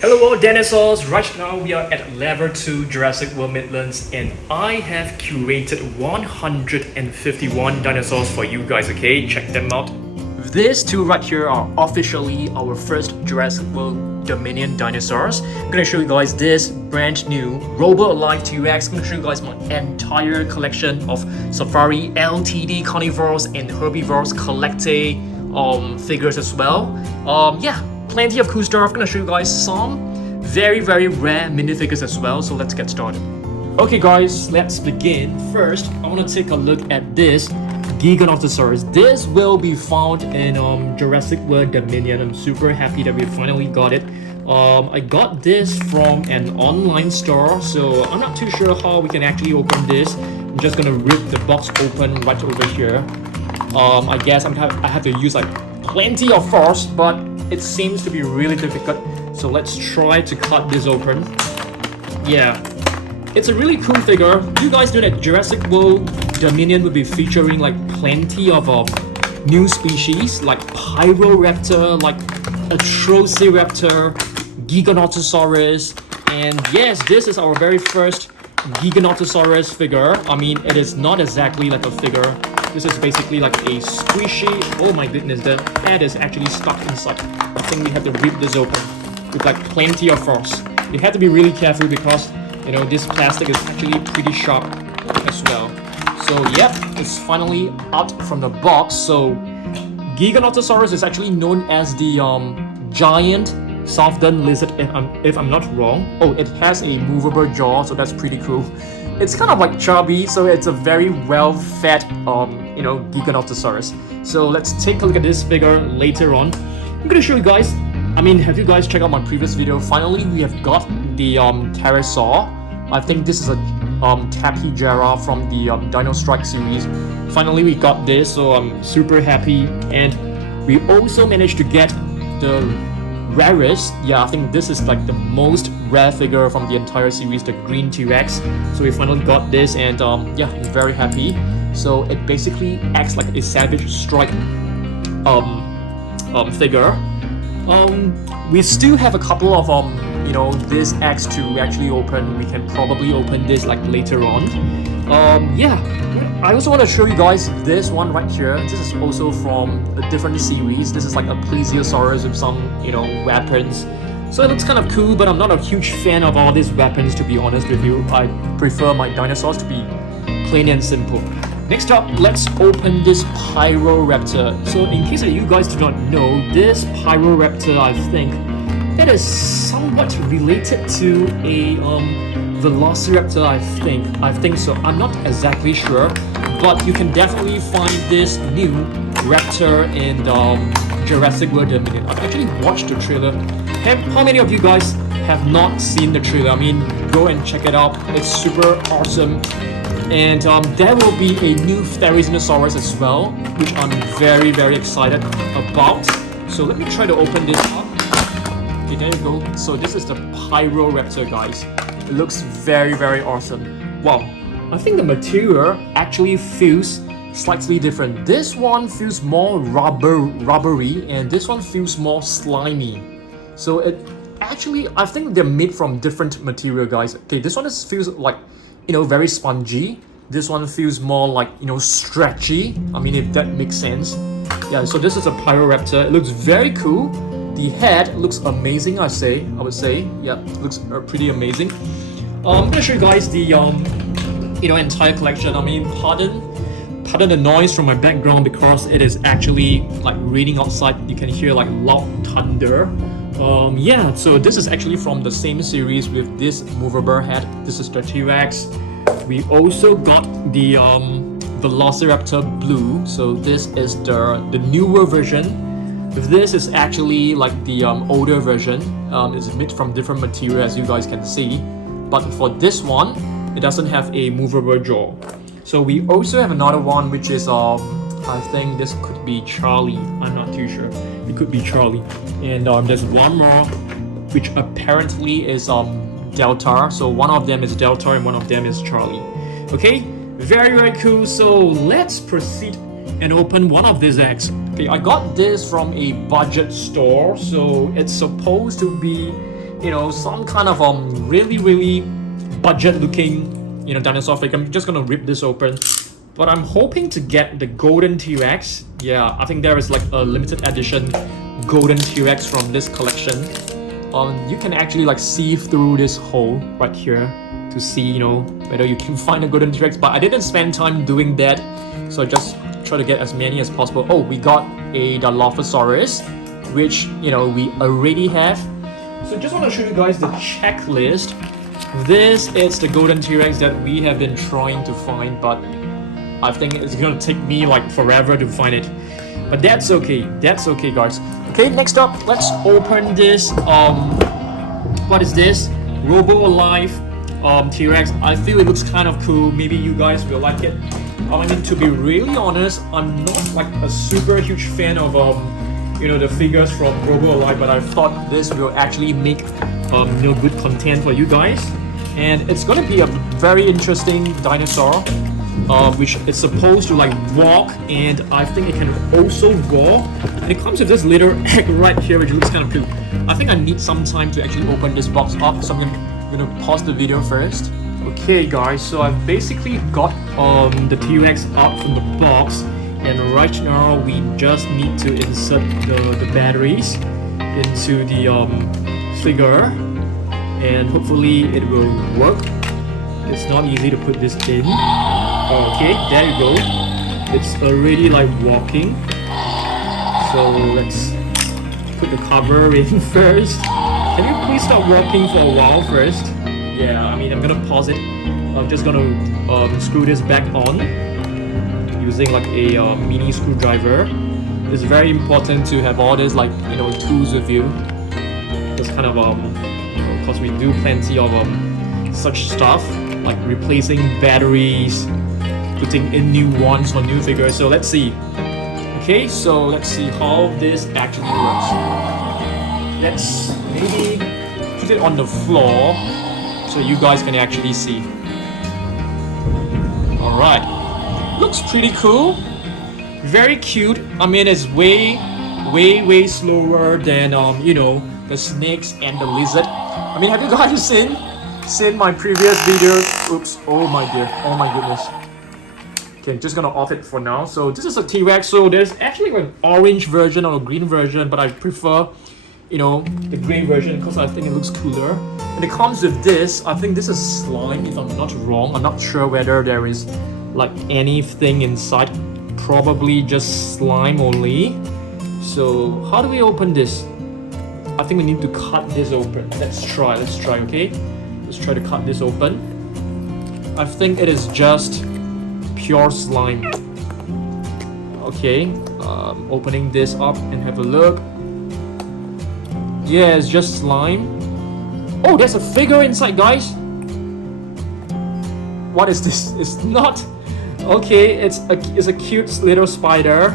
Hello world dinosaurs, right now we are at level 2 Jurassic World Midlands and I have curated 151 dinosaurs for you guys, okay? Check them out. These two right here are officially our first Jurassic World Dominion dinosaurs. I'm gonna show you guys this brand new Robo Alive T-Rex. I'm gonna show you guys my entire collection of Safari Ltd carnivores and herbivores collected figures as well. Yeah, plenty of cool stuff. I'm gonna show you guys some very rare minifigures as well, so let's get started. Okay guys, let's begin. First, I want to take a look at this Giganotosaurus. This will be found in Jurassic World Dominion. I'm super happy that we finally got it. I got this from an online store, so I'm not too sure how we can actually open this. I'm just gonna rip the box open right over here. I guess I have to use like plenty of force, but it seems to be really difficult. So let's try to cut this open. Yeah, it's a really cool figure. You guys know that Jurassic World Dominion will be featuring like plenty of new species like Pyroraptor, like Atrociraptor, Giganotosaurus, and yes, this is our very first Giganotosaurus figure. I mean, it is not exactly like a figure. This is basically like a squishy. Oh my goodness, the head is actually stuck inside. I think we have to rip this open with like plenty of force. You have to be really careful because you know this plastic is actually pretty sharp as well. So yep, it's finally out from the box. So Giganotosaurus is actually known as the giant southern lizard, if I'm not wrong. Oh, it has a movable jaw, so that's pretty cool. It's kind of like chubby, so it's a very well-fed Giganotosaurus. So let's take a look at this figure later on. I'm gonna show you guys. I mean, have you guys checked out my previous video? Finally, we have got the pterosaur. I think this is a Tapejara from the Dino Strike series. Finally, we got this, so I'm super happy. And we also managed to get the rarest. Yeah, I think this is like the most rare figure from the entire series, the green T-Rex. So we finally got this, and yeah, I'm very happy. So it basically acts like a savage strike figure. We still have a couple of this X to actually open. We can probably open this like later on. Yeah, I also want to show you guys this one right here. This is also from a different series. This is like a Plesiosaurus with some weapons. So it looks kind of cool, but I'm not a huge fan of all these weapons, to be honest with you. I prefer my dinosaurs to be plain and simple. Next up, let's open this Pyroraptor. So in case that you guys do not know, this Pyroraptor, I think, it is somewhat related to a Velociraptor, I think so. I'm not exactly sure, but you can definitely find this new raptor in Jurassic World Dominion. I've actually watched the trailer. How many of you guys have not seen the trailer? I mean, go and check it out. It's super awesome. And there will be a new Therizinosaurus as well, which I'm very excited about. So let me try to open this up. Okay, there you go. So this is the Pyroraptor, guys. It looks very awesome. Wow, I think the material actually feels slightly different. This one feels more rubbery, and this one feels more slimy. So it actually, I think they're made from different material, guys. Okay, this one feels like very spongy. This one feels more like stretchy. I mean, if that makes sense. Yeah, so this is a Pyroraptor. It looks very cool. The head looks amazing, I would say. Yeah, it looks pretty amazing. I'm gonna show you guys the entire collection. I mean, pardon the noise from my background because it is actually like raining outside. You can hear like loud thunder. Yeah, so this is actually from the same series with this movable head. This is the T-Rex. We also got the Velociraptor Blue. So this is the newer version. This is actually like the older version. It's made from different material, as you guys can see. But for this one, it doesn't have a movable jaw. So we also have another one, which is I think this could be Charlie. I'm not too sure. It could be Charlie. And there's one more, which apparently is Delta. So one of them is Delta and one of them is Charlie. Okay, very cool. So let's proceed and open one of these eggs. Okay, I got this from a budget store. So it's supposed to be you know, some kind of really budget looking, you know, dinosaur figure. I'm just gonna rip this open. But I'm hoping to get the golden T-Rex. Yeah, I think there is like a limited edition golden T-Rex from this collection. You can actually like see through this hole right here to see, you know, whether you can find a golden T-Rex. But I didn't spend time doing that, so I just try to get as many as possible. Oh, we got a Dilophosaurus, which, you know, we already have. So just want to show you guys the checklist. This is the golden T-Rex that we have been trying to find, but I think it's gonna take me like forever to find it. But that's okay guys. Okay, next up, let's open this. What is this? Robo Alive T-Rex. I feel it looks kind of cool. Maybe you guys will like it. I mean, to be really honest, I'm not like a super huge fan of you know, the figures from Robo Alive, but I thought this will actually make you know, good content for you guys. And it's gonna be a very interesting dinosaur, which is supposed to like walk, and I think it can also roar. And it comes with this little egg right here, which looks kind of cool. I think I need some time to actually open this box up, so I'm gonna pause the video first. Okay guys, so I've basically got the T-Rex out from the box, and right now we just need to insert the batteries into the figure, and hopefully it will work. It's not easy to put this in. Okay, there you go. It's already like walking. So let's put the cover in first. Can you please stop walking for a while first? Yeah, I mean, I'm gonna pause it. I'm just gonna screw this back on using like a mini screwdriver. It's very important to have all this like, you know, tools with you. Just kind of because we do plenty of such stuff like replacing batteries, putting in new ones for new figures. So let's see. Okay, so let's see how this actually works. Let's maybe put it on the floor so you guys can actually see. Alright, looks pretty cool, very cute. I mean, it's way slower than you know, the snakes and the lizard. I mean, have you guys seen my previous videos? Oops, oh my dear, oh my goodness. Okay, just gonna off it for now. So this is a T-Rex. So there's actually an orange version or a green version, but I prefer, you know, the gray version because I think it looks cooler. And it comes with this. I think this is slime, if I'm not wrong. I'm not sure whether there is like anything inside. Probably just slime only. So how do we open this? I think we need to cut this open. Let's try, okay? Let's try to cut this open. I think it is just pure slime. Okay, opening this up and have a look. Yeah, it's just slime. Oh, there's a figure inside, guys. What is this? It's not. Okay, it's a cute little spider.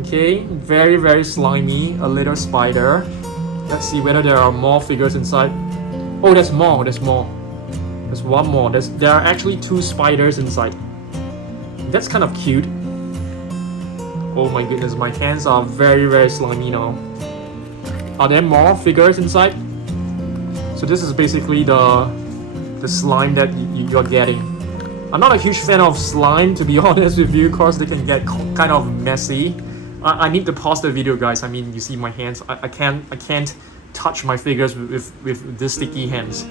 Okay, very slimy, a little spider. Let's see whether there are more figures inside. Oh, there's more. There's one more. There are actually two spiders inside. That's kind of cute. Oh my goodness, my hands are very slimy now. Are there more figures inside? So this is basically the slime that you're getting. I'm not a huge fan of slime, to be honest with you, because they can get kind of messy. I need to pause the video, guys. I mean, you see my hands. I can't touch my figures with these sticky hands.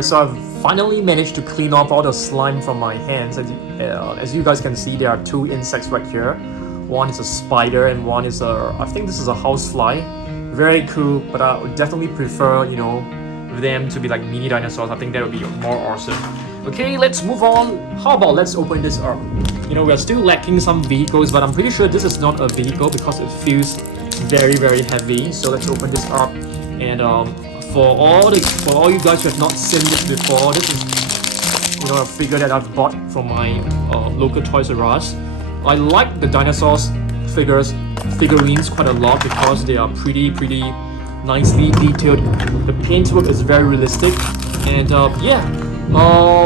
So I've finally managed to clean off all the slime from my hands. As you guys can see, there are two insects right here. One is a spider and one is I think this is a housefly. Very cool, but I would definitely prefer, you know, them to be like mini dinosaurs. I think that would be more awesome. Okay, let's move on. How about let's open this up? You know, we're still lacking some vehicles, but I'm pretty sure this is not a vehicle because it feels very heavy. So let's open this up. And for all you guys who have not seen this before, this is, you know, a figure that I've bought from my local Toys R Us. I like the dinosaurs figurines quite a lot because they are pretty nicely detailed. The paintwork is very realistic, and yeah.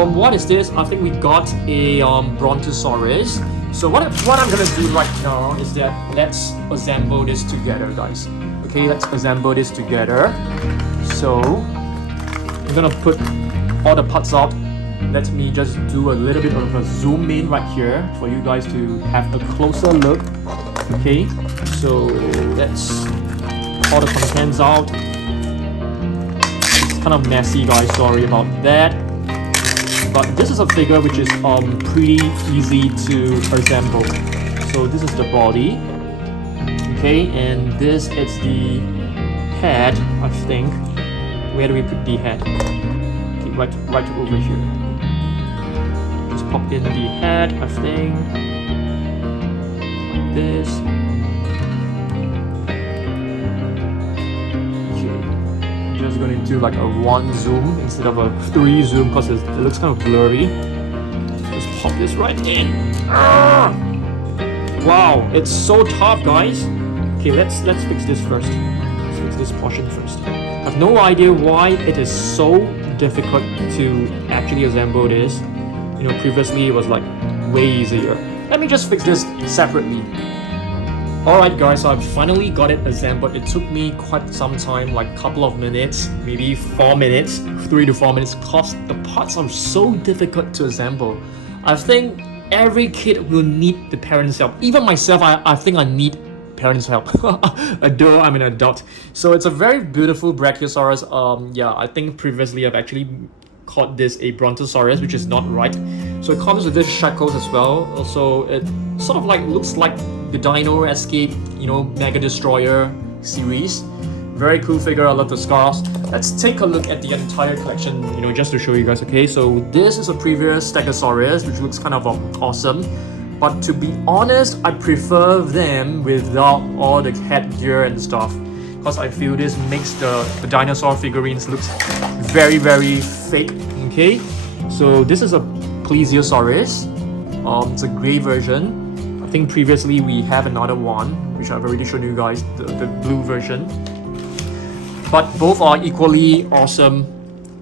What is this? I think we got a Brontosaurus. So what I'm gonna do right now is that let's assemble this together, guys. Okay, let's assemble this together. So I'm gonna put all the parts out. Let me just do a little bit of a zoom in right here for you guys to have a closer look. Okay, so let's all the contents out. It's kind of messy, guys, sorry about that. But this is a figure which is pretty easy to assemble. So this is the body. Okay, and this is the head, I think. Where do we put the head? Okay, right over here. Just pop in the head, I think. Like this. Okay. Just gonna do like a 1 zoom instead of a 3 zoom because it looks kind of blurry. Just pop this right in. Wow, it's so tough, guys. Okay, let's fix this first. Let's fix this portion first. I have no idea why it is so difficult to actually assemble this. You know, previously it was like way easier. Let me just fix this separately. Alright guys, so I've finally got it assembled. It took me quite some time, like a couple of minutes, maybe 4 minutes, 3 to 4 minutes, because the parts are so difficult to assemble. I think every kid will need the parents' help. Even myself, I think I need parents' help, though I'm an adult. So it's a very beautiful Brachiosaurus. Yeah, I think previously I've actually called this a Brontosaurus, which is not right. So it comes with this shackles as well. Also, it sort of like looks like the Dino Escape, you know, Mega Destroyer series. Very cool figure. I love the scars. Let's take a look at the entire collection, you know, just to show you guys. Okay, so this is a previous Stegosaurus, which looks kind of awesome. But to be honest, I prefer them without all the headgear and stuff, because I feel this makes the dinosaur figurines look very, very fake. Okay, so this is a Plesiosaurus. It's a grey version. I think previously we have another one, which I've already shown you guys, the blue version. But both are equally awesome.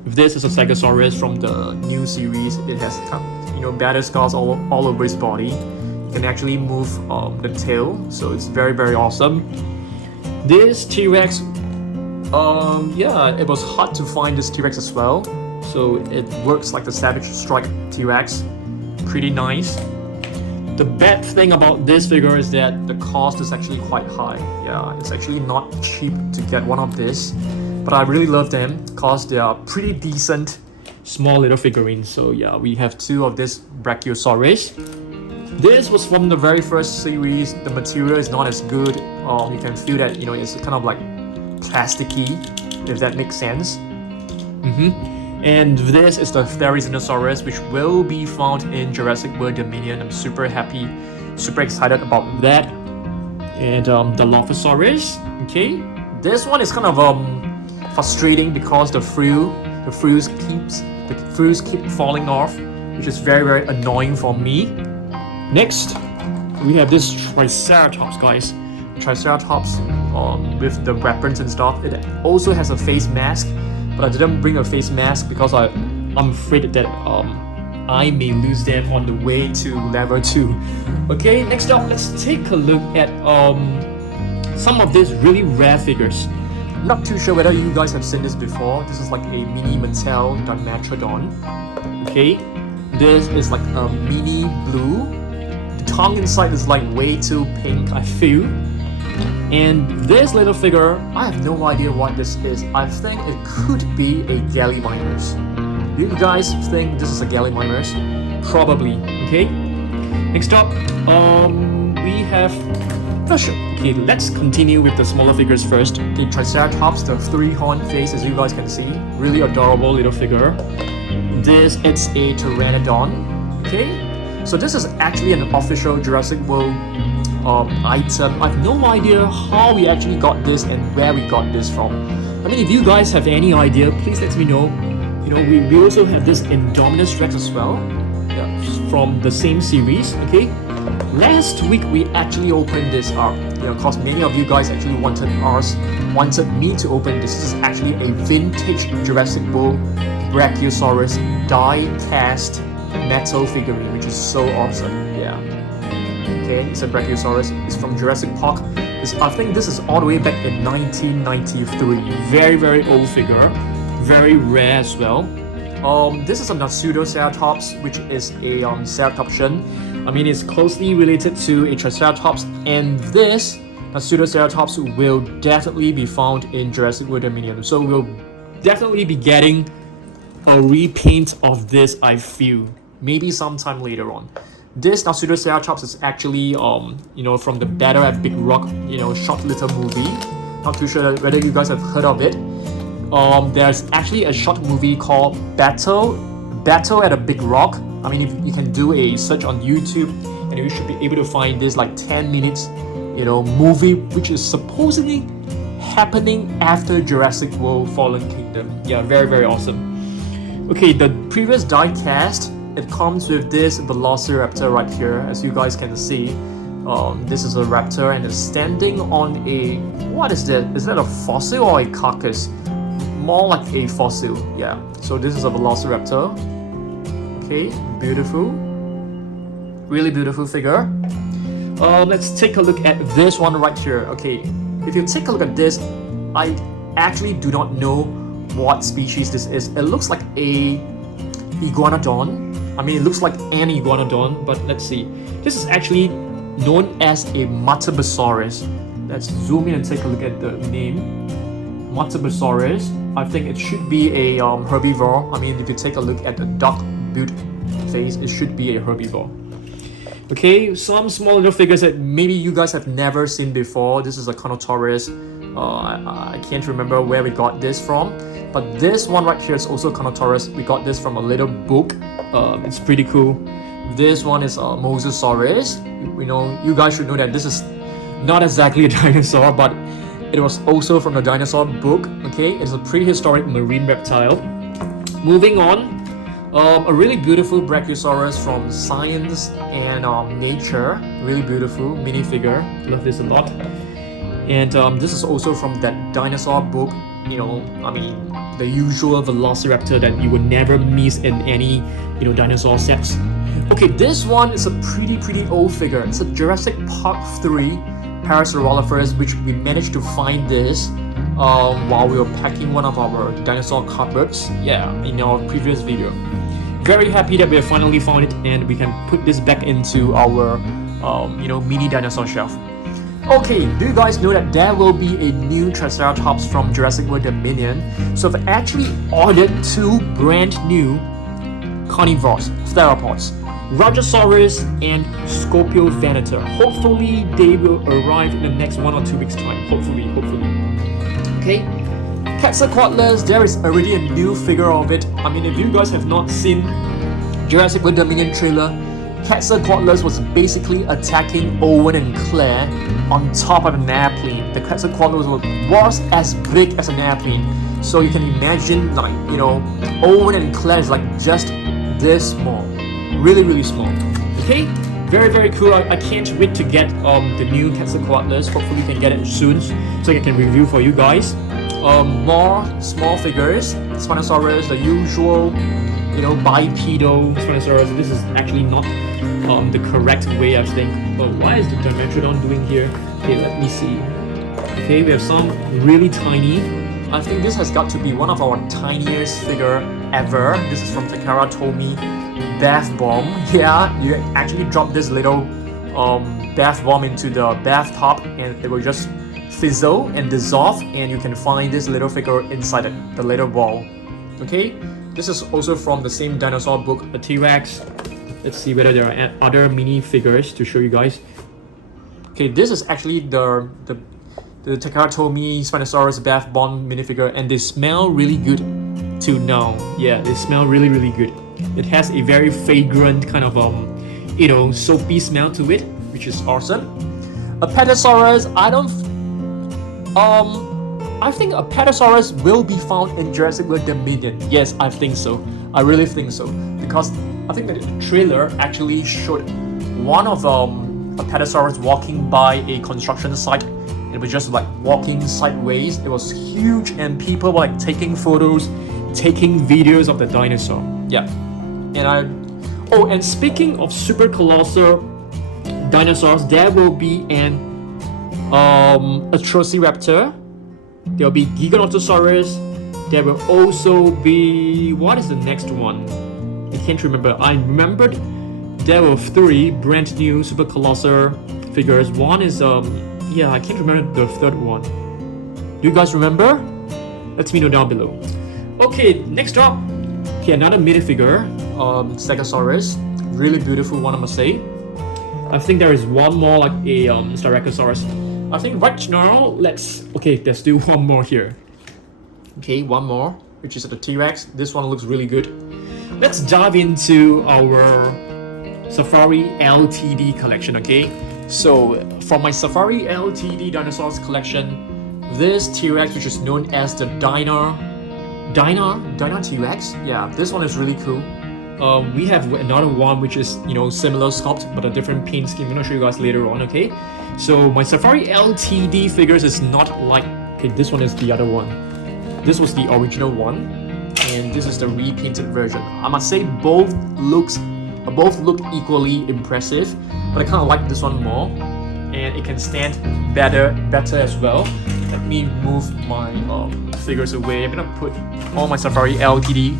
This is a Stegosaurus from the new series. It has, you know, battle scars all over his body. You can actually move the tail, so it's very, very awesome. This T-Rex, yeah, it was hard to find this T-Rex as well. So it works like the Savage Strike T-Rex. Pretty nice. The bad thing about this figure is that the cost is actually quite high. Yeah, it's actually not cheap to get one of this. But I really love them because they are pretty decent small little figurines. So yeah, we have 2 of this Brachiosaurus. This was from the very first series. The material is not as good. You can feel that, you know, it's kind of like plasticky, if that makes sense. And this is the Therizinosaurus, which will be found in Jurassic World Dominion. I'm super happy, super excited about that. And the Allosaurus. Okay, this one is kind of frustrating because the frills keep falling off, which is very, very annoying for me. Next, we have this Triceratops, guys. Triceratops with the weapons and stuff. It also has a face mask, but I didn't bring a face mask because I'm afraid that I may lose them on the way to level 2. Okay, next up, let's take a look at some of these really rare figures. I'm not too sure whether you guys have seen this before. This is like a mini Mattel Dimetrodon. Okay, this is like a mini blue. The tongue inside is like way too pink, I feel. And this little figure, I have no idea what this is. I think it could be a Gallimimus. Do you guys think this is a Gallimimus? Probably. Okay. Next up, we have. Okay, let's continue with the smaller figures first. The Triceratops, the 3-horn face, as you guys can see, really adorable little figure. This is a Pteranodon. Okay, so this is actually an official Jurassic World item. I have no idea how we actually got this and where we got this from. I mean, if you guys have any idea, please let me know. You know, we also have this Indominus Rex as well, from the same series. Okay, last week we actually opened this up. You know, cause many of you guys actually wanted me to open this. This is actually a vintage Jurassic World Brachiosaurus die-cast metal figurine, which is so awesome. Yeah. Okay, it's a Brachiosaurus. It's from Jurassic Park I think this is all the way back in 1993. Very old figure, very rare as well. This is a Pseudoceratops, which is a ceratopsian. I mean, it's closely related to a Triceratops, and this Pseudoceratops will definitely be found in Jurassic World Dominion. So we'll definitely be getting a repaint of this, I feel, maybe sometime later on. This Pseudoceratops is actually, from the Battle at Big Rock, short little movie. Not too sure whether you guys have heard of it. There's actually a short movie called Battle at a Big Rock. I mean, if you can do a search on YouTube, and you should be able to find this like 10 minutes, movie, which is supposedly happening after Jurassic World Fallen Kingdom. Yeah, very awesome. Okay, the previous die cast, it comes with this Velociraptor right here, as you guys can see. This is a raptor and it's standing on a, what is that? Is that a fossil or a carcass? More like a fossil, yeah. So this is a Velociraptor. Okay, beautiful. Really beautiful figure. Let's take a look at this one right here. Okay, if you take a look at this, I actually do not know what species this is. It looks like a iguanodon. I mean, it looks like an iguanodon, but let's see. This is actually known as a Matabosaurus. Let's zoom in and take a look at the name. Matabosaurus. I think it should be a herbivore. I mean, if you take a look at the duck-built face, it should be a herbivore. Okay, some small little figures that maybe you guys have never seen before. This is a Carnotaurus. I can't remember where we got this from, but this one right here is also Carnotaurus. We got this from a little book. It's pretty cool. This one is Mosasaurus. You guys should know that this is not exactly a dinosaur, but it was also from the dinosaur book. Okay, it's a prehistoric marine reptile. Moving on, a really beautiful Brachiosaurus from Science and Nature. Really beautiful minifigure. Love this a lot. And this is also from that dinosaur book. I mean, the usual Velociraptor that you would never miss in any, dinosaur sets. Okay, this one is a pretty old figure. It's a Jurassic Park 3 Pyroraptor, which we managed to find this while we were packing one of our dinosaur cupboards. Yeah, in our previous video. Very happy that we have finally found it, and we can put this back into our, mini dinosaur shelf. Okay, do you guys know that there will be a new Triceratops from Jurassic World Dominion? So I've actually ordered 2 brand new carnivores, theropods, Brachiosaurus and Scorpiovanator. Hopefully they will arrive in the next 1 or 2 weeks time. Hopefully. Okay, Quetzalcoatlus, there is already a new figure of it. I mean, if you guys have not seen Jurassic World Dominion trailer, Quetzalcoatlus was basically attacking Owen and Claire on top of an airplane. The Quetzalcoatlus was as big as an airplane. So you can imagine, like, Owen and Claire is like just this small. Really small. Okay, very cool. I can't wait to get the new Quetzalcoatlus. Hopefully we can get it soon so I can review for you guys. More small figures. Spinosaurus, the usual, bipedal Spinosaurus. This is actually not the correct way, I think. But why is the Dimetrodon doing here? Okay, let me see. Okay, we have some really tiny. I think this has got to be one of our tiniest figure ever. This is from Takara Tomy. Bath bomb. Yeah, you actually drop this little bath bomb into the bathtub and it will just fizzle and dissolve, and you can find this little figure inside the little ball. Okay, this is also from the same dinosaur book, a T-Rex. Let's see whether there are other mini figures to show you guys. Okay, this is actually the Takara Tomy Spinosaurus bath bomb minifigure, and they smell really good till now. Yeah, they smell really good. It has a very fragrant kind of soapy smell to it, which is awesome. A Pentaceratops, I think a Pentaceratops will be found in Jurassic World Dominion. Yes, I think so. I really think so, because I think that the trailer actually showed one of a Pentaceratops walking by a construction site. It was just like walking sideways. It was huge, and people were like taking photos, taking videos of the dinosaur. Yeah. And speaking of super colossal dinosaurs, there will be an Atrociraptor. There'll be Giganotosaurus. There will also be, what is the next one? I can't remember. I remembered there were 3 brand new Super Colossal figures. One is yeah, I can't remember the third one. Do you guys remember? Let me know down below. Okay, next up, okay, another minifigure, Stegosaurus. Really beautiful one, I must say. I think there is one more like a Styracosaurus. I think right now, okay, there's still one more here. Okay, one more, which is the T-Rex. This one looks really good. Let's dive into our Safari Ltd collection, okay? So, from my Safari Ltd Dinosaurs collection, this T-Rex, which is known as the Dino T-Rex, yeah, this one is really cool. We have another one which is, you know, similar sculpt but a different paint scheme. I'm gonna show you guys later on, okay? So my Safari Ltd figures is not like, okay, this one is the other one. This was the original one, and this is the repainted version. I must say both look equally impressive, but I kind of like this one more, and it can stand better as well. Let me move my figures away. I'm gonna put all my Safari Ltd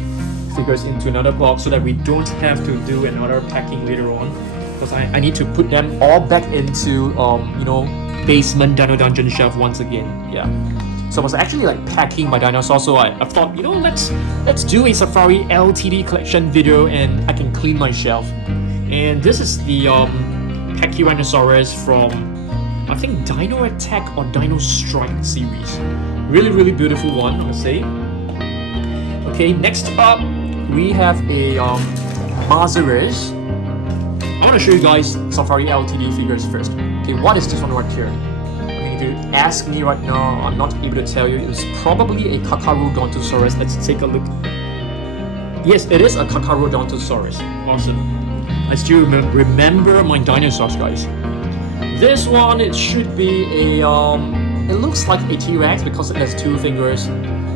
figures into another box so that we don't have to do another packing later on, because I need to put them all back into you know, basement Dino Dungeon shelf once again. Yeah. So I was actually like packing my dinosaurs, so I thought, you know, let's do a Safari Ltd collection video and I can clean my shelf. And this is the Pachyrhinosaurus from, I think, Dino Attack or Dino Strike series. Really beautiful one, I must say. Okay, next up we have a Mazaris. I want to show you guys Safari Ltd figures first. Okay, what is this one right here? If you ask me right now, I'm not able to tell you. It's probably a Carnotaurus. Let's take a look. Yes, it is a Carnotaurus. Awesome. I still remember my dinosaurs, guys. This one, it should be a it looks like a T-Rex because it has 2 fingers.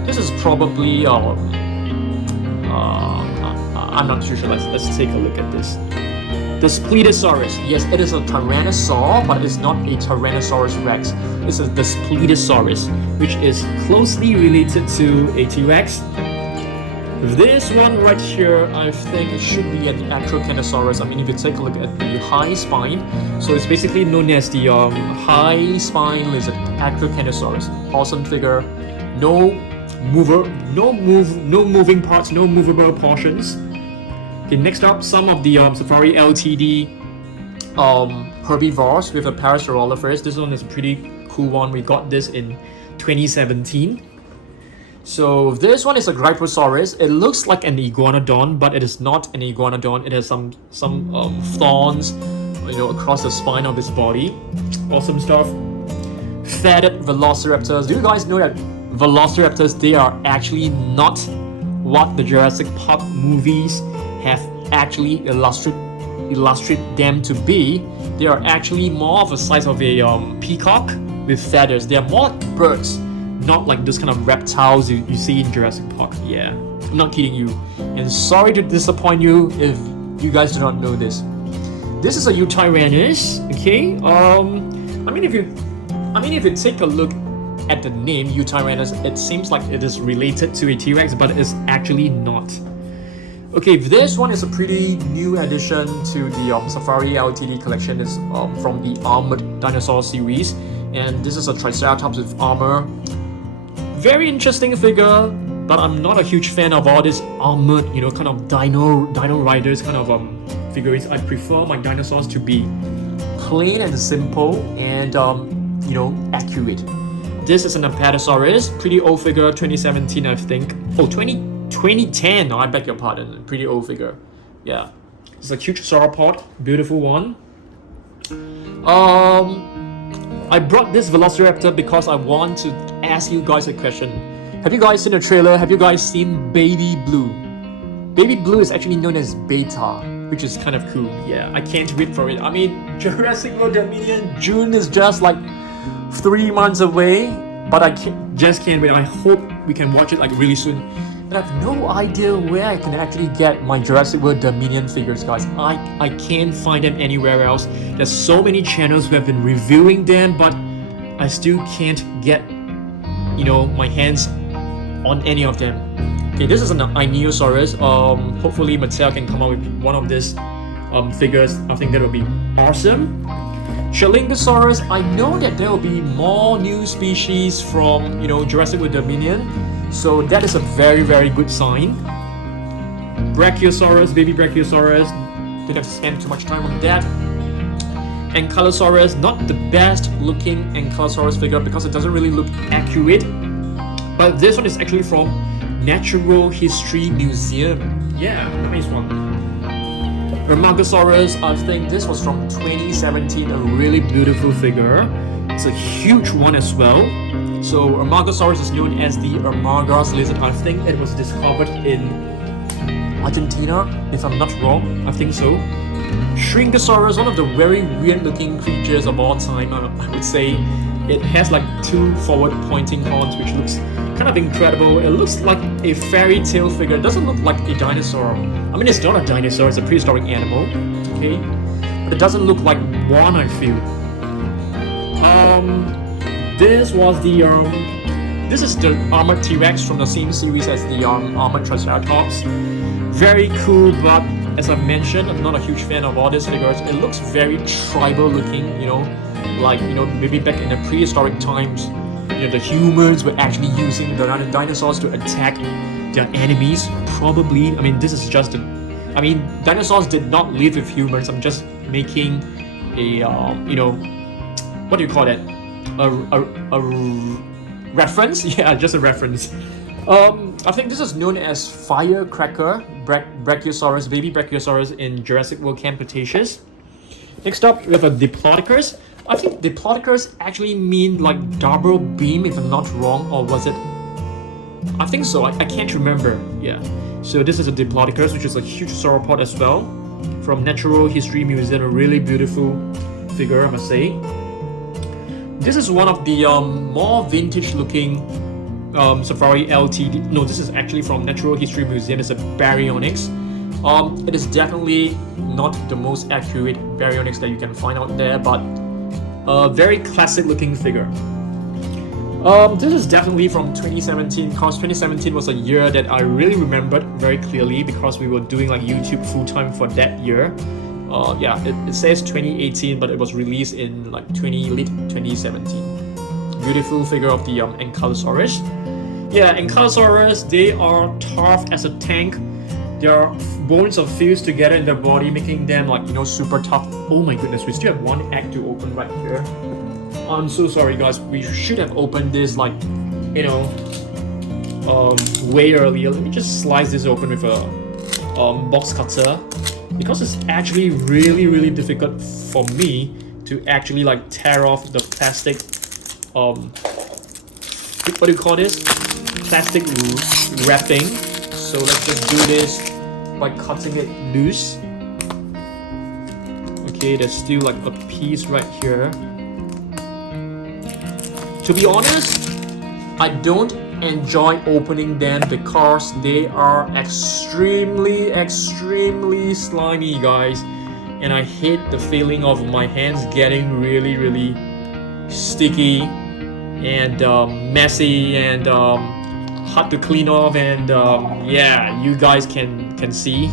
This is probably I'm not too sure. Let's take a look at this. The Spletosaurus. Yes, it is a Tyrannosaur, but it's not a Tyrannosaurus Rex. It's the Spletosaurus, which is closely related to a T-Rex. This one right here, I think it should be an actual Kentrosaurus. I mean, if you take a look at the high spine, so it's basically known as the high spine lizard, actual Kentrosaurus. Awesome figure. No moving parts, no movable portions. Okay, next up, some of the Safari Ltd herbivores with a Pyroraptor. This one is a pretty cool one. We got this in 2017. So this one is a Brachiosaurus. It looks like an iguanodon, but it is not an iguanodon. It has some thorns, you know, across the spine of its body. Awesome stuff. Feathered Velociraptors. Do you guys know that Velociraptors, they are actually not what the Jurassic Park movies have actually illustrate them to be? They are actually more of a size of a peacock with feathers. They are more like birds, not like this kind of reptiles you see in Jurassic Park. Yeah, I'm not kidding you. And sorry to disappoint you if you guys do not know this. This is a Tyrannosaurus. Okay. I mean, if you take a look at the name Tyrannosaurus, it seems like it is related to a T-Rex, but it's actually not. Okay, this one is a pretty new addition to the Safari Ltd collection. It's from the Armored Dinosaur series, and this is a Triceratops with armor. Very interesting figure, but I'm not a huge fan of all this armored, you know, kind of dino riders kind of figurines. I prefer my dinosaurs to be plain and simple and you know, accurate. This is an Apatosaurus, pretty old figure, 2017 I think. Oh, 2010, no, I beg your pardon, pretty old figure. Yeah, it's a huge sauropod, beautiful one. I brought this Velociraptor because I want to ask you guys a question. Have you guys seen the trailer? Have you guys seen Baby Blue? Baby Blue is actually known as Beta, which is kind of cool. Yeah, I can't wait for it. I mean, Jurassic World Dominion, June is just like 3 months away, but I just can't wait. I hope we can watch it like really soon. And I have no idea where I can actually get my Jurassic World Dominion figures, guys. I can't find them anywhere else. There's so many channels who have been reviewing them, but I still can't get, you know, my hands on any of them. Okay, this is an Ionosaurus. Hopefully Mattel can come out with one of these figures. I think that would be awesome. Shalingosaurus, I know that there will be more new species from, you know, Jurassic World Dominion, so that is a very, very good sign. Brachiosaurus, baby Brachiosaurus, didn't have to spend too much time on that. Ankylosaurus, not the best looking Ankylosaurus figure because it doesn't really look accurate, but this one is actually from Natural History Museum. Yeah, nice one. Ramagosaurus, I think this was from 2017, a really beautiful figure. It's a huge one as well. So Ramagosaurus is known as the Armagoras lizard. I think it was discovered in Argentina, if I'm not wrong. I think so. Shrinkosaurus, one of the very weird looking creatures of all time, I would say. It has like two forward pointing horns, which looks kind of incredible. It looks like a fairy tale figure. It doesn't look like a dinosaur. I mean, it's not a dinosaur, it's a prehistoric animal, okay? But it doesn't look like one, I feel. This was the, this is the armored T-Rex from the same series as the armored Triceratops. Very cool, but as I've mentioned, I'm not a huge fan of all these figures. It looks very tribal looking, you know, like, you know, maybe back in the prehistoric times, you know, the humans were actually using the dinosaurs to attack their enemies. Probably, I mean, this is just I mean, dinosaurs did not live with humans. I'm just making a, you know, what do you call that? A reference? Yeah, just a reference. I think this is known as Firecracker Brachiosaurus, baby Brachiosaurus in Jurassic World Camp Cretaceous. Next up, we have a Diplodocus. I think Diplodocus actually mean like double beam, if I'm not wrong, or was it? I think so. I can't remember. Yeah. So this is a Diplodocus, which is a huge sauropod as well, from Natural History Museum. A really beautiful figure, I must say. This is one of the more vintage-looking Safari Ltd. No, this is actually from Natural History Museum. It's a Baryonyx. It is definitely not the most accurate Baryonyx that you can find out there, but a very classic-looking figure. This is definitely from 2017, because 2017 was a year that I really remembered very clearly because we were doing like YouTube full-time for that year. Yeah, it says 2018, but it was released in like late 2017. Beautiful figure of the Ankylosaurus. Yeah, Ankylosaurus, they are tough as a tank. Their bones are fused together in their body, making them like, you know, super tough. Oh my goodness, we still have one egg to open right here. I'm so sorry guys, we should have opened this like, you know, way earlier. Let me just slice this open with a box cutter, because it's actually really difficult for me to actually like tear off the plastic, what do you call this? Plastic wrapping. So let's just do this by cutting it loose. Okay, there's still like a piece right here. To be honest, I don't enjoy opening them because they are extremely slimy, guys, and I hate the feeling of my hands getting really sticky and messy and hard to clean off, and yeah, you guys can see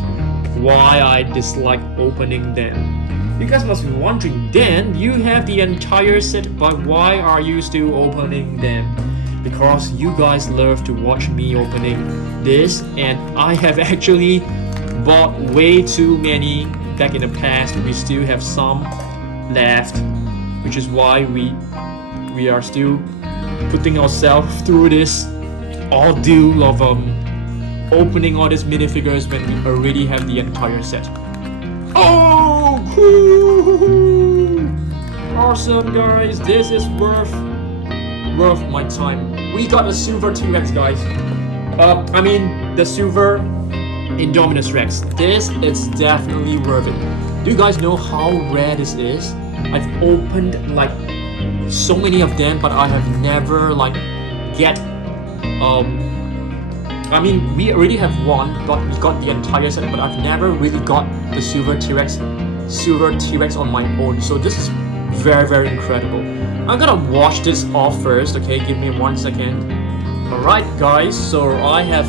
why I dislike opening them. You guys must be wondering, then you have the entire set, but why are you still opening them? Because you guys love to watch me opening this, and I have actually bought way too many back in the past. We still have some left, which is why we are still putting ourselves through this ordeal of opening all these minifigures when we already have the entire set. Oh, cool! Awesome, guys. This is worth my time. We got a silver T-Rex, guys. I mean the silver Indominus Rex. This is definitely worth it. Do you guys know how rare this is? I've opened like so many of them, but I have never like get I mean, we already have one, but we got the entire set, but I've never really got the silver T-Rex on my own. So this is very incredible. I'm gonna wash this off first, okay? Give me 1 second. Alright guys, so I have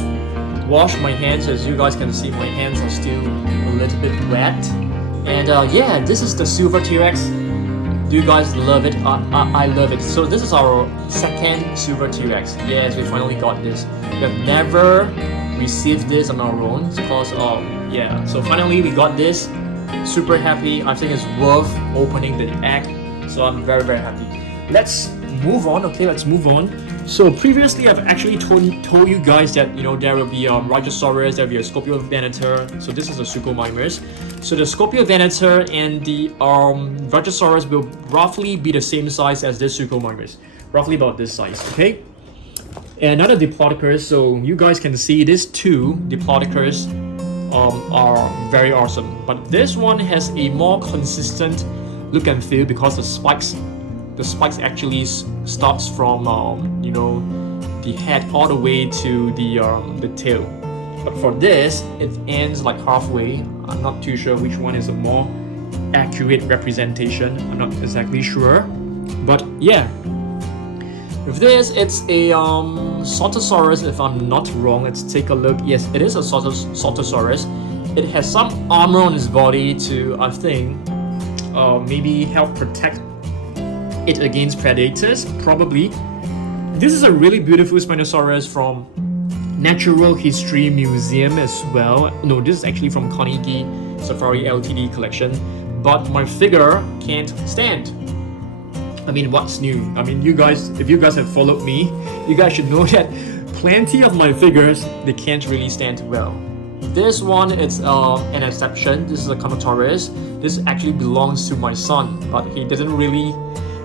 washed my hands. As you guys can see, my hands are still a little bit wet. And yeah, this is the Silver T-Rex. Do you guys love it? I love it. So this is our second Silver T-Rex. Yes, we finally got this. We have never received this on our own because yeah, so finally we got this. Super happy. I think it's worth opening the egg, so I'm very happy. Let's move on. Okay, let's move on. So previously I've actually told you guys that, you know, there will be Brachiosaurus, there will be a Scorpio-Venator. So this is a Suchomimus. So the Scorpio-Venator and the Brachiosaurus will roughly be the same size as this Suchomimus, roughly about this size. Okay. And another Diplodocus. So you guys can see these two Diplodocus are very awesome, but this one has a more consistent look and feel because the spikes actually starts from you know, the head all the way to the tail. But for this, it ends like halfway. I'm not too sure which one is a more accurate representation. I'm not exactly sure, but yeah. With this, it's a Ceratosaurus, if I'm not wrong. Let's take a look. Yes, it is a Ceratosaurus. It has some armor on its body to, I think, maybe help protect it against predators, probably. This is a really beautiful Spinosaurus from Natural History Museum as well. No, this is actually from Carnegie Safari Ltd collection. But my figure can't stand. I mean, what's new? I mean, you guys, if you guys have followed me, you guys should know that plenty of my figures, they can't really stand well. This one, it's an exception. This is a Carnotaurus. This actually belongs to my son, but he doesn't really,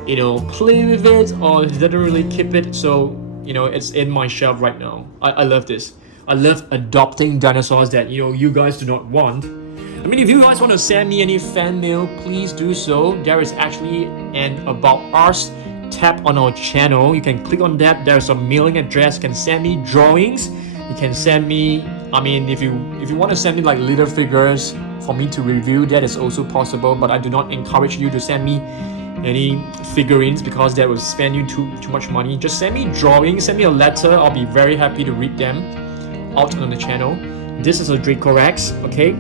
you know, play with it, or he doesn't really keep it. So, you know, it's in my shelf right now. I love this. I love adopting dinosaurs that, you know, you guys do not want. I mean, if you guys want to send me any fan mail, please do so. There is actually an About Us tab on our channel. You can click on that. There's a mailing address. You can send me drawings. You can send me, I mean, if you want to send me like little figures for me to review, that is also possible. But I do not encourage you to send me any figurines because that will spend you too much money. Just send me drawings, send me a letter. I'll be very happy to read them out on the channel. This is a Dracorex, okay?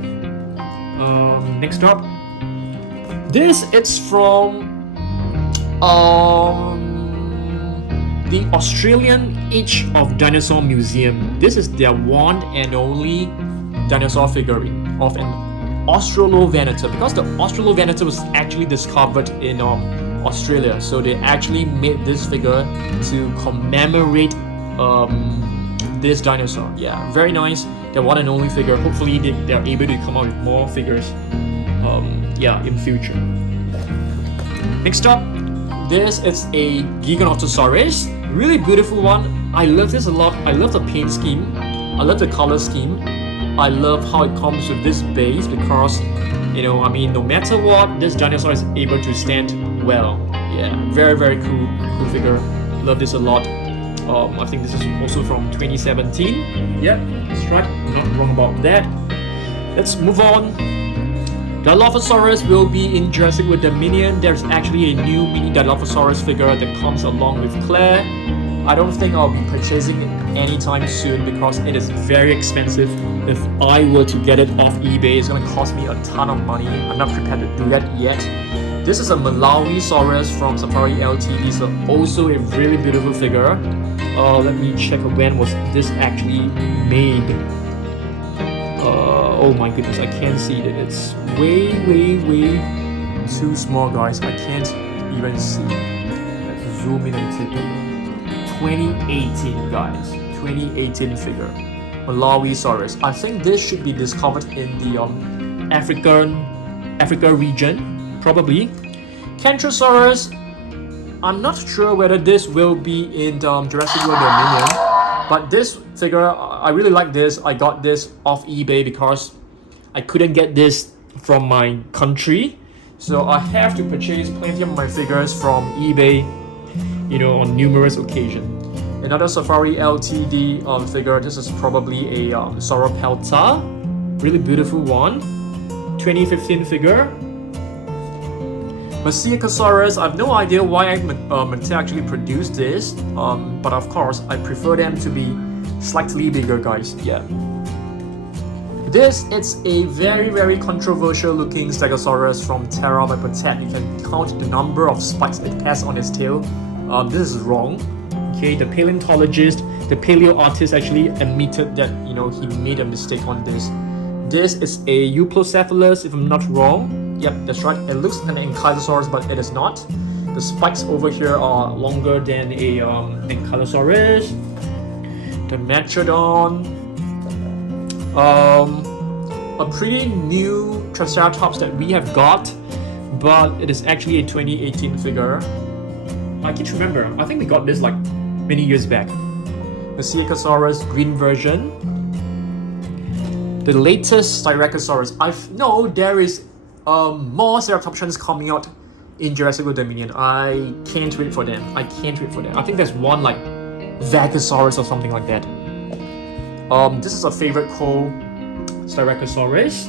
Next up, this it's from the Australian Age of Dinosaur Museum. This is their one and only dinosaur figurine of an Australovenator, because the Australovenator was actually discovered in Australia, so they actually made this figure to commemorate this dinosaur. Yeah, very nice. Their one and only figure. Hopefully they're able to come out with more figures yeah, in future. Next up, this is a Giganotosaurus. Really beautiful one. I love this a lot. I love the paint scheme. I love the color scheme. I love how it comes with this base because, you know, I mean, no matter what, this dinosaur is able to stand well. Yeah, very cool figure. Love this a lot. I think this is also from 2017. Yeah, that's right. I'm not wrong about that. Let's move on. The Allosaurus will be in Jurassic World Dominion. There's actually a new mini Dilophosaurus figure that comes along with Claire. I don't think I'll be purchasing it anytime soon because it is very expensive. If I were to get it off eBay, it's gonna cost me a ton of money. I'm not prepared to do that yet. This is a Malawisaurus from Safari Ltd, so also a really beautiful figure. Let me check when was this actually made. Oh my goodness, I can't see it. It's way too small, guys. I can't even see. Let's zoom in and take a look. 2018, guys. 2018 figure. Malawisaurus. I think this should be discovered in the Africa region, probably. Kentrosaurus. I'm not sure whether this will be in Jurassic World Dominion, but this figure, I really like this. I got this off eBay because I couldn't get this from my country, so I have to purchase plenty of my figures from eBay, you know, on numerous occasions. Another Safari Ltd figure. This is probably a Sauropelta, really beautiful one. 2015 figure. Brachiosaurus, I have no idea why Mattel actually produced this, but of course I prefer them to be slightly bigger, guys. Yeah. This is a very controversial looking Stegosaurus from Terra by Patet. You can count the number of spikes it has on its tail. This is wrong. Okay, the paleontologist, the paleo artist actually admitted that he made a mistake on this. This is a Euplocephalus, if I'm not wrong. Yep, that's right. It looks like an Ankylosaurus, but it is not. The spikes over here are longer than a Ankylosaurus. The Metrodon. A pretty new Triceratops that we have got, but it is actually a 2018 figure. I can't remember. I think we got this like many years back. The Giganotosaurus green version. The latest Tyrannosaurus. No, there is more Ceratopsians coming out in Jurassic World Dominion. I can't wait for them. I think there's one like Vagosaurus or something like that. This is a favorite Tyrannosaurus.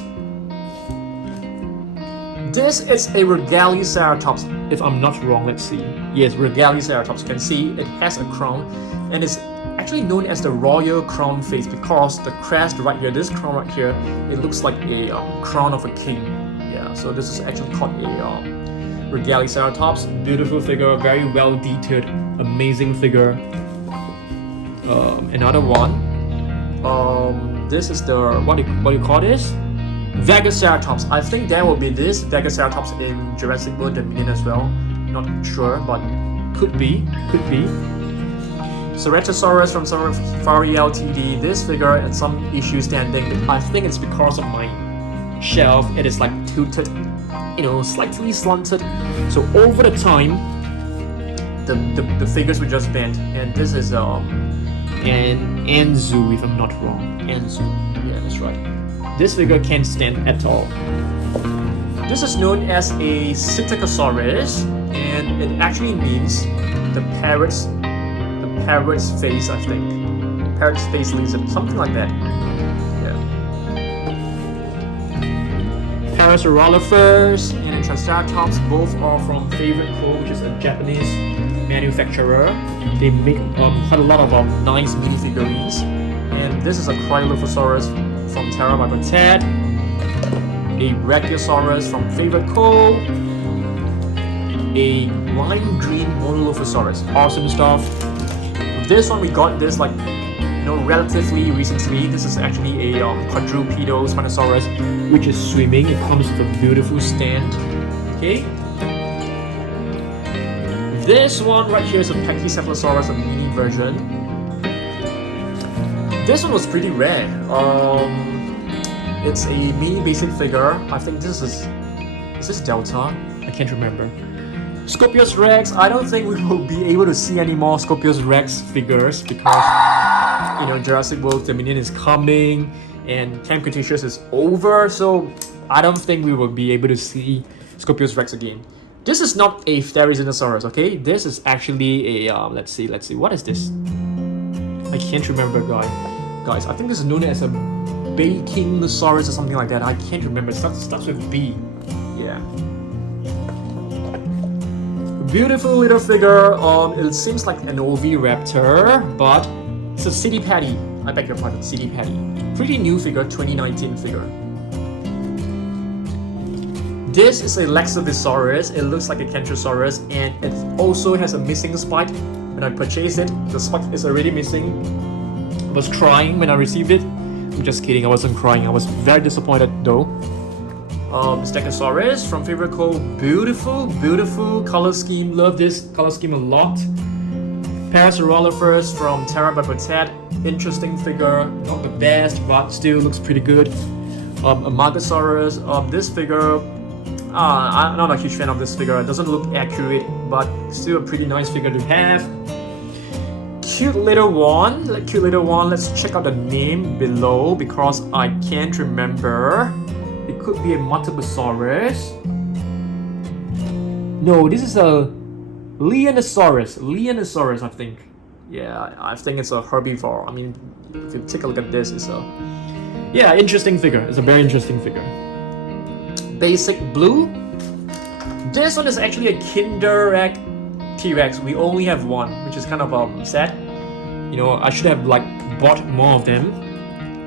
This is a Regaliceratops, if I'm not wrong. Let's see. Yes, Regaliceratops. You can see it has a crown, and it's actually known as the royal crown face because the crest right here, this crown right here, it looks like a crown of a king. Yeah, so this is actually called a Regaliceratops. Beautiful figure, very well detailed, amazing figure. Another one. This is the what do you call this? Vagoceratops. I think there will be this Vagoceratops in Jurassic World Dominion as well. Not sure, but could be. Ceratosaurus from Safari Ltd. This figure had some issues standing. I think it's because of my shelf. It is like tilted, slightly slanted. So over the time, the figures were just bent. And this is an Anzu, if I'm not wrong. Anzu. Yeah, that's right. This figure can't stand at all. This is known as a Psittacosaurus, and it actually means the parrot's face, I think. Parrot's face lizard, something like that. Yeah. Pyroraptor and Triceratops, both are from Favorite Co., which is a Japanese manufacturer. They make quite a lot of nice minifigurines. And this is a Cryolophosaurus from Terra by Patet, a Brachiosaurus from Favorite Co., a lime green Monolophosaurus. Awesome stuff. This one we got this relatively recently. This is actually a quadrupedal Spinosaurus, which is swimming. It comes with a beautiful stand. Okay. This one right here is a Pachycephalosaurus, a mini version. This one was pretty rare. It's a mini basic figure. I think this is this Delta? I can't remember. Scorpius Rex. I don't think we will be able to see any more Scorpius Rex figures because Jurassic World Dominion is coming and Camp Cretaceous is over. So I don't think we will be able to see Scorpius Rex again. This is not a Therizinosaurus, okay? This is actually a let's see. What is this? I can't remember, guys. I think this is known as a Bakingnosaurus or something like that. I can't remember. It starts with B. Yeah. Beautiful little figure. It seems like an Oviraptor, but it's a City Patty. I beg your pardon, City Patty. Pretty new figure, 2019 figure. This is a Lexovisaurus. It looks like a Kentrosaurus, and it also has a missing spike. When I purchased it, the spike is already missing. I was crying when I received it. I'm just kidding, I wasn't crying. I was very disappointed though. Stegosaurus from Favorite Co. Beautiful color scheme. Love this color scheme a lot. Pyroraptor from Terra by Patet. Interesting figure. Not the best, but still looks pretty good. Amagasaurus. This figure, I'm not a huge fan of this figure. It doesn't look accurate, but still a pretty nice figure to have. Cute little one. Let's check out the name below because I can't remember. It could be a Matabosaurus. No, this is a Leonosaurus, I think. Yeah, I think it's a herbivore. I mean, if you take a look at this, it's a interesting figure. It's a very interesting figure. Basic blue. this one is actually a Kinderrex T-Rex. We only have one, which is kind of sad. You know, I should have like bought more of them.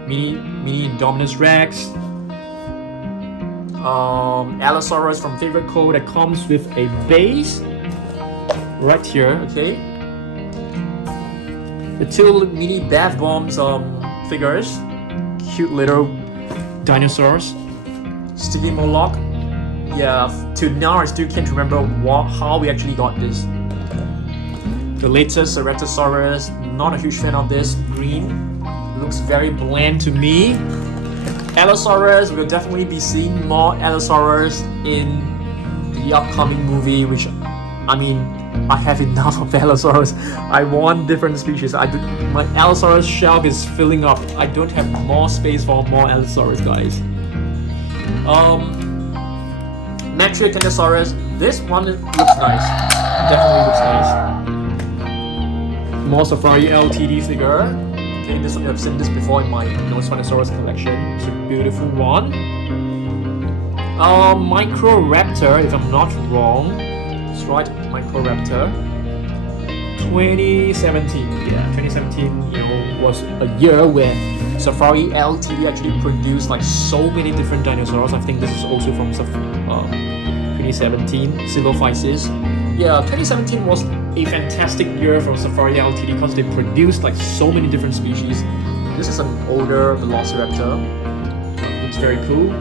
Mini Indominus Rex. Allosaurus from Favorite Co that comes with a base right here. Okay. The two mini bath bombs figures. Cute little dinosaurs. Sticky Moloch. Yeah, to now I still can't remember how we actually got this. The latest Ceratosaurus, not a huge fan of this. Green, looks very bland to me. Allosaurus, we'll definitely be seeing more Allosaurus in the upcoming movie, which, I mean, I have enough of Allosaurus. I want different species. My Allosaurus shelf is filling up. I don't have more space for more Allosaurus, guys. Kentrosaurus. This one looks nice. Definitely looks nice. More Safari Ltd figure. Okay, this one I've seen this before in my Dinosaurs collection. It's a beautiful one. Microraptor, if I'm not wrong. That's right, Microraptor. 2017. Yeah, 2017. Was a year where Safari Ltd actually produced like so many different dinosaurs. I think this is also from 2017. Silophysis. Yeah, 2017 was a fantastic year for Safari Ltd because they produced like so many different species. This is an older Velociraptor. Looks very cool.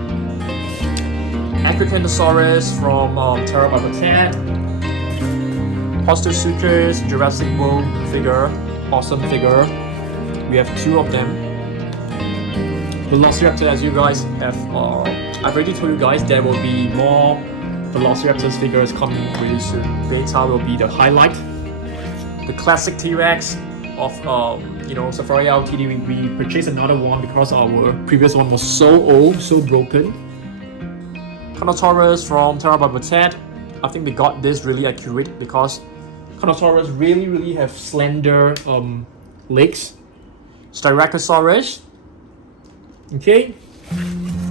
Giganotosaurus from Terra Pentaceratops, Jurassic World figure. Awesome figure. We have two of them. Velociraptor, as you guys have, I've already told you guys there will be more Velociraptor's figures coming really soon. Beta will be the highlight. The classic T-Rex of Safari Ltd. We purchased another one because our previous one was so old, so broken. Carnotaurus from Terra. I think they got this really accurate because Carnotaurus really have slender legs. Styracosaurus. Okay.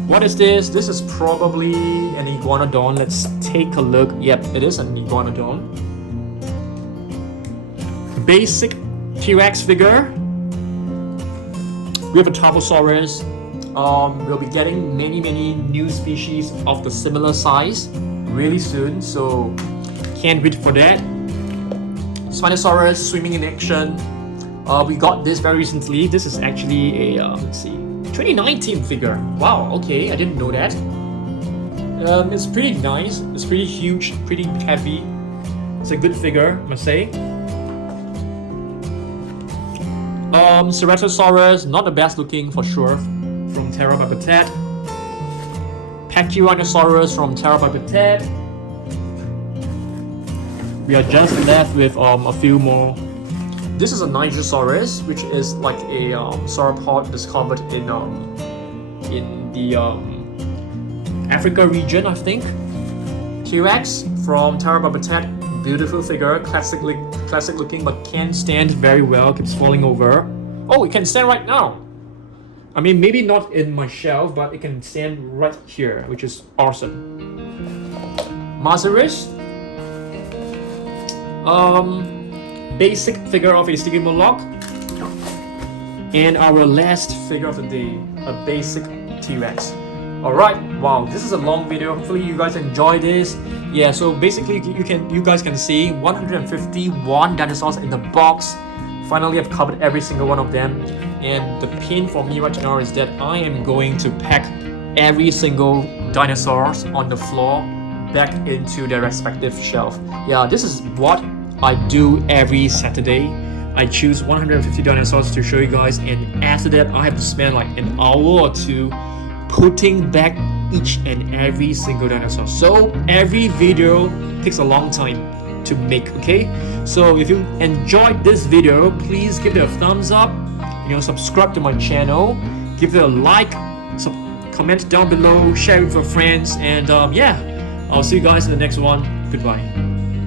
What is this? This is probably an iguanodon. Let's take a look. Yep, it is an iguanodon. Basic T-Rex figure. We have a Tarbosaurus. We'll be getting many new species of the similar size really soon, so can't wait for that. Spinosaurus swimming in action. We got this very recently. This is actually a let's see, 2019 figure. Wow, okay, I didn't know that. It's pretty nice. It's pretty huge, pretty heavy. It's a good figure, I must say. Ceratosaurus, not the best looking for sure, from Terra. Pyroraptor from Terra. We are just left with a few more. This is a Nigrosaurus, which is like a sauropod discovered in the Africa region, I think. T-Rex from Terra. Beautiful figure, classic looking, but can't stand very well. Keeps falling over. Oh, it can stand right now. I mean, maybe not in my shelf, but it can stand right here, which is awesome. Masaurus. Basic figure of a sticky Moloch. And our last figure of the day, a basic T-Rex. Alright, wow, this is a long video. Hopefully you guys enjoy this. Yeah, so basically you guys can see 151 dinosaurs in the box. Finally, I've covered every single one of them. And the pain for me right now is that I am going to pack every single dinosaurs on the floor back into their respective shelf. Yeah, this is what I do every Saturday. I choose 150 dinosaurs to show you guys, and after that I have to spend like an hour or two putting back each and every single dinosaur. So every video takes a long time to make, okay? So if you enjoyed this video, please give it a thumbs up, subscribe to my channel, give it a like, comment down below, share it with your friends, and yeah, I'll see you guys in the next one. Goodbye.